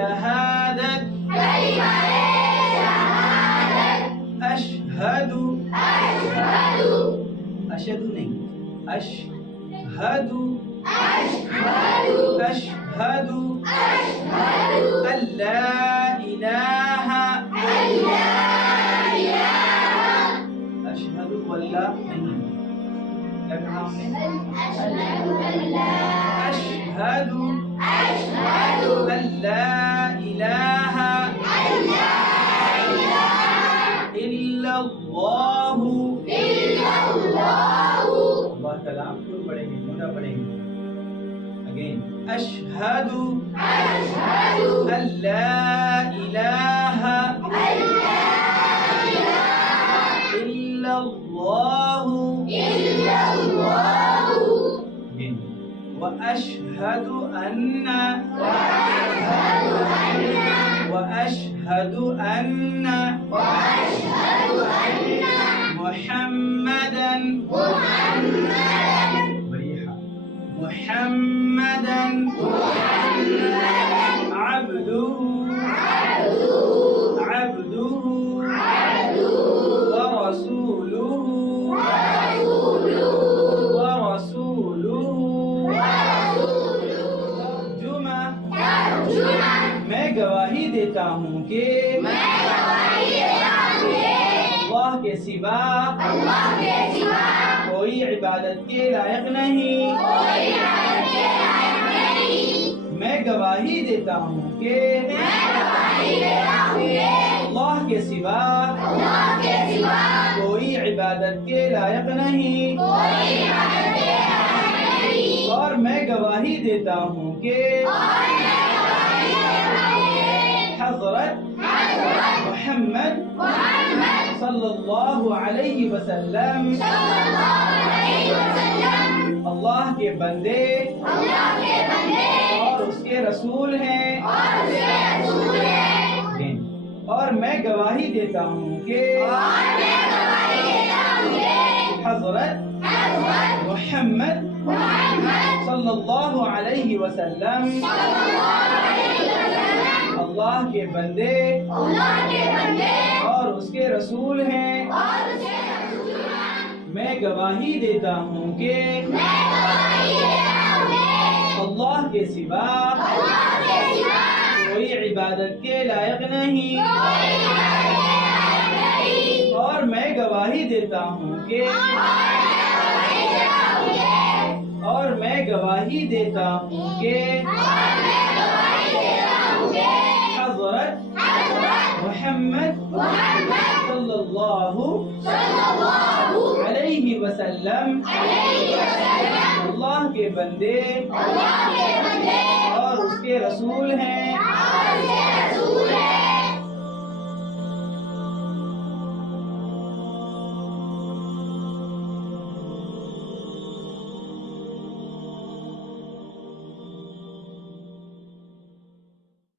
شہادت اشہد اشہد نہیں اشہد اشہد اللہ الہ اشہد واللہ نہیں کیا کہا ہم نے اشہد اللہ الہ الا اللہ اللہ کلام کیوں پڑھیں گے موٹا پڑھیں گے اگین اشہد اللہ الہ الا اللہ واشہد ان محمدا محمدا عبده ورسوله میں گواہی دیتا ہوں کہ اللہ کے سوا کوئی عبادت کے لائق نہیں میں گواہی دیتا ہوں کہ اللہ کے سوا کوئی عبادت کے لائق نہیں اور میں گواہی دیتا ہوں کہ حضرت محمد صلی اللہ علیہ وسلم اللہ کے بندے اور اس کے رسول ہیں اور میں گواہی دیتا ہوں کہ حضرت محمد صلی اللہ علیہ وسلم اللہ کے بندے اور اس کے رسول ہیں میں گواہی دیتا ہوں کہ اللہ کے سوا کوئی عبادت کے لائق نہیں اور میں گواہی دیتا ہوں کہ حضرت محمد صلی اللہ علیہ وسلم اللہ کے بندے اور اس کے رسول ہیں